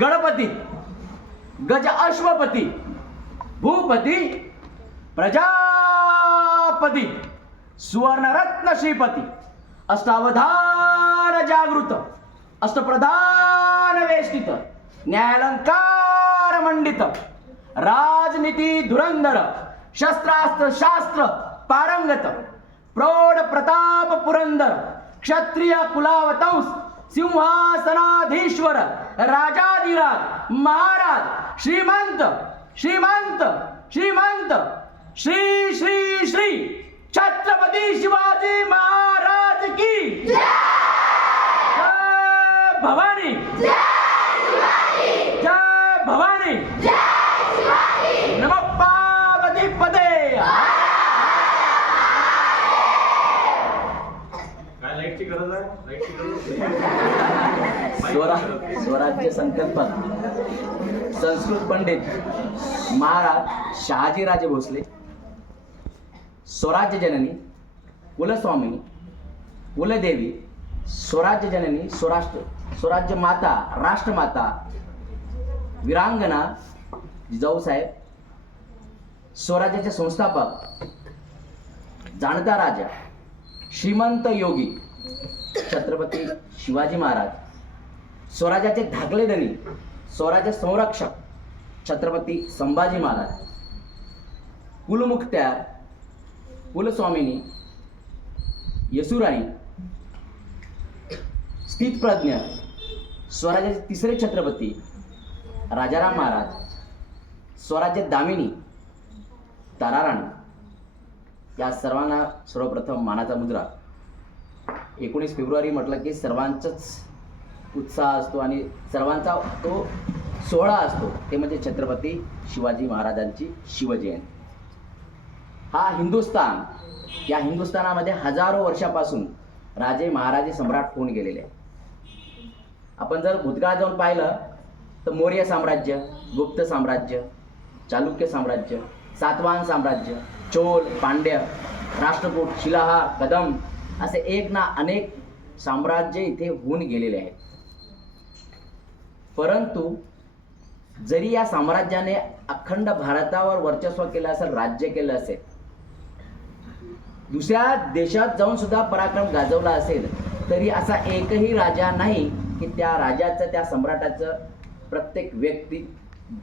गणपती, गज अश्वपती, भूपती, प्रजापती, सुवर्णरत्न श्रीपती, अष्टावधान जागृत, अष्टप्रधान वेष्टित, न्यायालंकार मंडित, राजनीती धुरंधर, शस्त्रास्त्र शास्त्र पारंगत, प्रौढ प्रताप पुरंदर, क्षत्रिय कुलावतंस, सिंहासनाधीश्वर, राजाधिराज, महाराज, श्रीमंत श्रीमंत श्रीमंत, श्री श्री श्री छत्रपती शिवाजी महाराज की जय भवानी, जय भवानी, नमः पार्वती पदे. स्वराज्य संकल्पना संस्कृत पंडित महाराज शहाजीराजे भोसले, स्वराज्य जननी, कुलस्वामिनी, कुलदेवी, स्वराज्य जननी, स्वराज्य माता, राष्ट्रमाता, वीरांगना जिजाऊसाहेब, स्वराज्याचे संस्थापक, जाणता राजा, श्रीमंत योगी छत्रपती शिवाजी महाराज, स्वराज्याचे धाकले धनी, स्वराज्य संरक्षक छत्रपती संभाजी महाराज, कुलमुखत्यार, कुलस्वामिनी येसुराणी, स्थितप्रज्ञ, स्वराज्याचे तिसरे छत्रपती राजाराम महाराज, स्वराज्य दामिनी ताराराणी, या सर्वांना सर्वप्रथम मानाचा मुद्रा. 19 फेब्रुवारी म्हटलं की सर्वांचाच उत्साह असतो आणि सर्वांचा तो सोहळा असतो, ते म्हणजे छत्रपती शिवाजी महाराजांची शिवजयंती. हा हिंदुस्थान, या हिंदुस्थानामध्ये हजारो वर्षापासून राजे महाराजे सम्राट होऊन गेलेले आहे. आपण जर भूतकाळ जाऊन पाहिलं तर मौर्य साम्राज्य, गुप्त साम्राज्य, चालुक्य साम्राज्य, सातवाहन साम्राज्य, चोल, पांड्य, राष्ट्रकूट, शिलाहार, कदम असे एक ना अनेक साम्राज्य इथे होऊन गेलेले आहेत. परंतु जरी या साम्राज्याने अखंड भारतावर वर्चस्व केलं असेल, राज्य केलं असेल, दुसऱ्या देशात जाऊन सुद्धा पराक्रम गाजवला असेल, तरी असा एकही राजा नाही की त्या राजाचं, त्या सम्राटाचं प्रत्येक व्यक्ती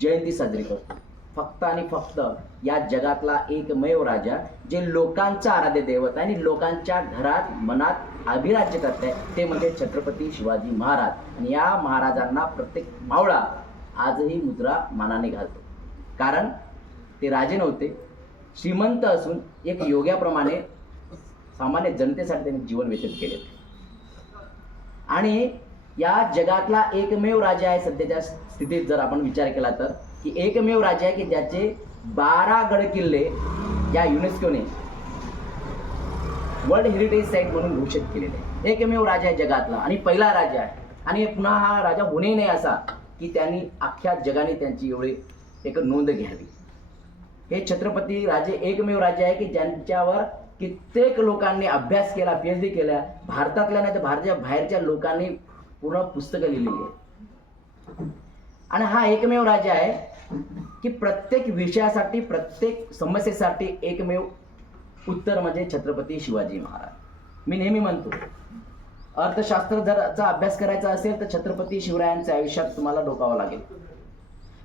जयंती साजरी करतो. फक्त आणि फक्त या जगातला एकमेव राजा जे लोकांचा आराध्य दैवत आणि लोकांच्या घरात मनात अभिराज्य करत आहे, ते म्हणजे छत्रपती शिवाजी महाराज. आणि या महाराजांना प्रत्येक मावळा आजही मुद्रा मानाने घालतो, कारण ते राजे नव्हते, श्रीमंत असून एक योग्याप्रमाणे सामान्य जनतेसाठी त्यांनी जीवन व्यतीत केले. आणि या जगातला एकमेव राजा आहे सध्याच्या स्थितीत जर आपण विचार केला तर, की एकमेव राजा आहे की ज्याचे 12 गड किल्ले या युनेस्कोने वर्ल्ड हेरिटेज साईट म्हणून घोषित केलेले आहे. एकमेव राजा आहे जगातला आणि पहिला राजा आहे. आणि पुन्हा हा राजा होणे नाही असा की त्यांनी अख्ख्या जगाने त्यांची एवढी एक नोंद घ्यावी. हे छत्रपती राजे एकमेव राजे आहे की ज्यांच्यावर कित्येक लोकांनी अभ्यास केला, PhD केल्या, भारतातल्या नाही तर भारताच्या बाहेरच्या लोकांनी पूर्ण पुस्तकं लिहिलेली आहे. आणि हा एकमेव राजा आहे की प्रत्येक विषयासाठी, प्रत्येक समस्येसाठी एकमेव उत्तर म्हणजे छत्रपती शिवाजी महाराज. मी नेहमी म्हणतो, अर्थशास्त्र जरचा अभ्यास करायचा असेल तर छत्रपती शिवरायांच्या आयुष्यात तुम्हाला डोकावं लागेल.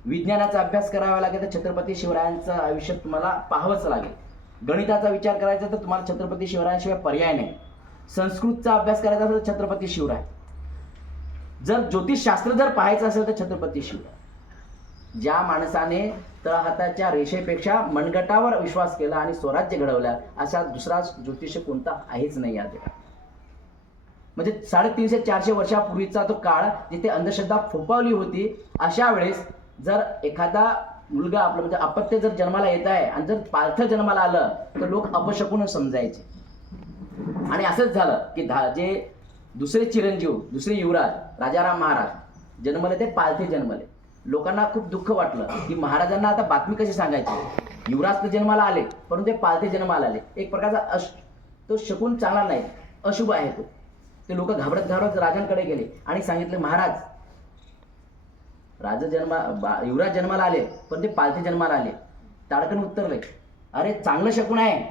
विज्ञानाचा अभ्यास करावा लागेल तर छत्रपती शिवरायांचं आयुष्य तुम्हाला पाहावंच लागेल. गणिताचा विचार करायचा तर तुम्हाला छत्रपती शिवरायांशिवाय पर्याय नाही. संस्कृतचा अभ्यास करायचा असेल तर छत्रपती शिवराय. जर ज्योतिषशास्त्र जर पाहायचं असेल तर छत्रपती शिवराय. ज्या माणसाने तळहाताच्या रेषेपेक्षा मनगटावर विश्वास केला आणि स्वराज्य घडवला, असा दुसरा ज्योतिष कोणता आहेच नाही या जगात. म्हणजे 350-400 वर्षापूर्वीचा तो काळ जिथे अंधश्रद्धा फोफावली होती, अशा वेळेस जर एखादा मुलगा आपलं म्हणजे अपत्य जर जन्माला येत आहे आणि जर पालथं जन्माला आलं तर लोक अपशकुन समजायचे. आणि असंच झालं की जे दुसरे चिरंजीव, दुसरे युवराज राजाराम महाराज जन्मले ते पालथे जन्मले. लोकांना खूप दुःख वाटलं की महाराजांना आता बातमी कशी सांगायची. युवराज तर जन्माला आले परंतु ते पालथे जन्माला आले. एक प्रकारचा तो शकुन चांगला नाही, अशुभ आहे तो. ते लोक घाबरत घाबरत राजांकडे गेले आणि सांगितले, महाराज युवराज जन्माला आले पण ते पालथे जन्माला आले. ताडकन उत्तरले, अरे चांगलं शकून आहे,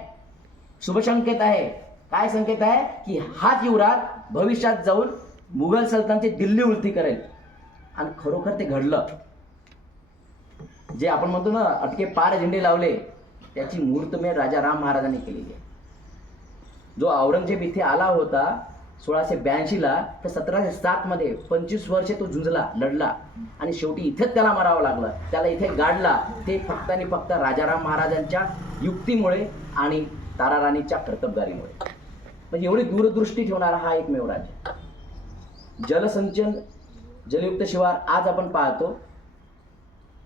शुभ संकेत आहे. काय संकेत आहे की हाच युवराज भविष्यात जाऊन मुघल सल्तनची दिल्ली उलटी करेल. आणि खरोखर ते घडलं. जे आपण म्हणतो ना अटके पार झेंडे लावले त्याची मुहूर्तमेढ राजा राम महाराजांनी केलेली आहे. जो औरंगजेब इथे आला होता 1682ला, तर 1707 मध्ये 25 वर्षे तो झुंजला, लढला आणि शेवटी इथेच त्याला मरावं लागलं. त्याला इथे गाडला ते फक्त आणि फक्त राजाराम महाराजांच्या युक्तीमुळे आणि ताराराणीच्या कर्तबगारीमुळे. म्हणजे एवढी दूरदृष्टी ठेवणारा हा एकमेव राजा. जलसंचन, जलयुक्त शिवार आज आपण पाहतो.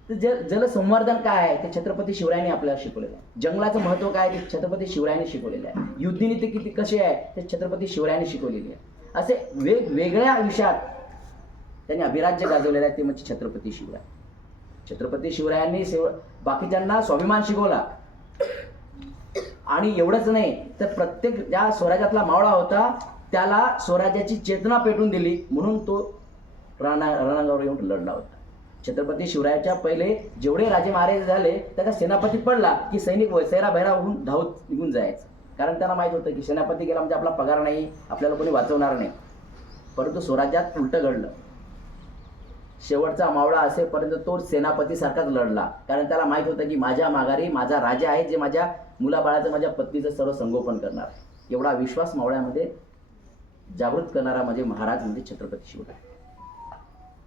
तर जलसंवर्धन काय आहे ते छत्रपती शिवरायांनी आपल्याला शिकवलेलं आहे. जंगलाचं महत्त्व काय ते छत्रपती शिवरायांनी शिकवलेलं आहे. युद्धनीती किती कशी आहे ते छत्रपती शिवरायांनी शिकवलेली आहे. असे वेगवेगळ्या विषयात त्यांनी अभिराज्य गाजवलेलं आहे ते म्हणजे छत्रपती शिवराय. छत्रपती शिवरायांनी बाकीच्यांना स्वाभिमान शिकवला. आणि एवढंच नाही तर प्रत्येक ज्या स्वराज्यातला मावळा होता त्याला स्वराज्याची चेतना पेटून दिली, म्हणून तो रणांगावर येऊन लढला होता. छत्रपती शिवरायाच्या पहिले जेवढे राजे महाराज झाले त्याचा सेनापती पडला की सैनिक सैरा भैरा होऊन धावत निघून जायचं. कारण त्यांना माहित होतं की सेनापती गेला म्हणजे आपला पगार नाही, आपल्याला कोणी वाचवणार नाही. परंतु स्वराज्यात उलटं घडलं. शेवटचा मावळा असेपर्यंत तो सेनापतीसारखाच लढला. कारण त्याला माहित होतं की माझ्या माघारी माझा राजा आहे, जे माझ्या मुलाबाळाचं, माझ्या पत्नीचं सर्व संगोपन करणार आहे. एवढा विश्वास मावळ्यामध्ये जागृत करणारा म्हणजे महाराज म्हणजे छत्रपती शिवराय.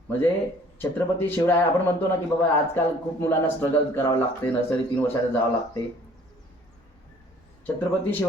म्हणजे छत्रपती शिवराय आपण म्हणतो ना की बाबा आजकाल खूप मुलांना स्ट्रगल करावं लागते, नर्सरी 3 वर्षाचं जावं लागते. छत्रपती शिवराय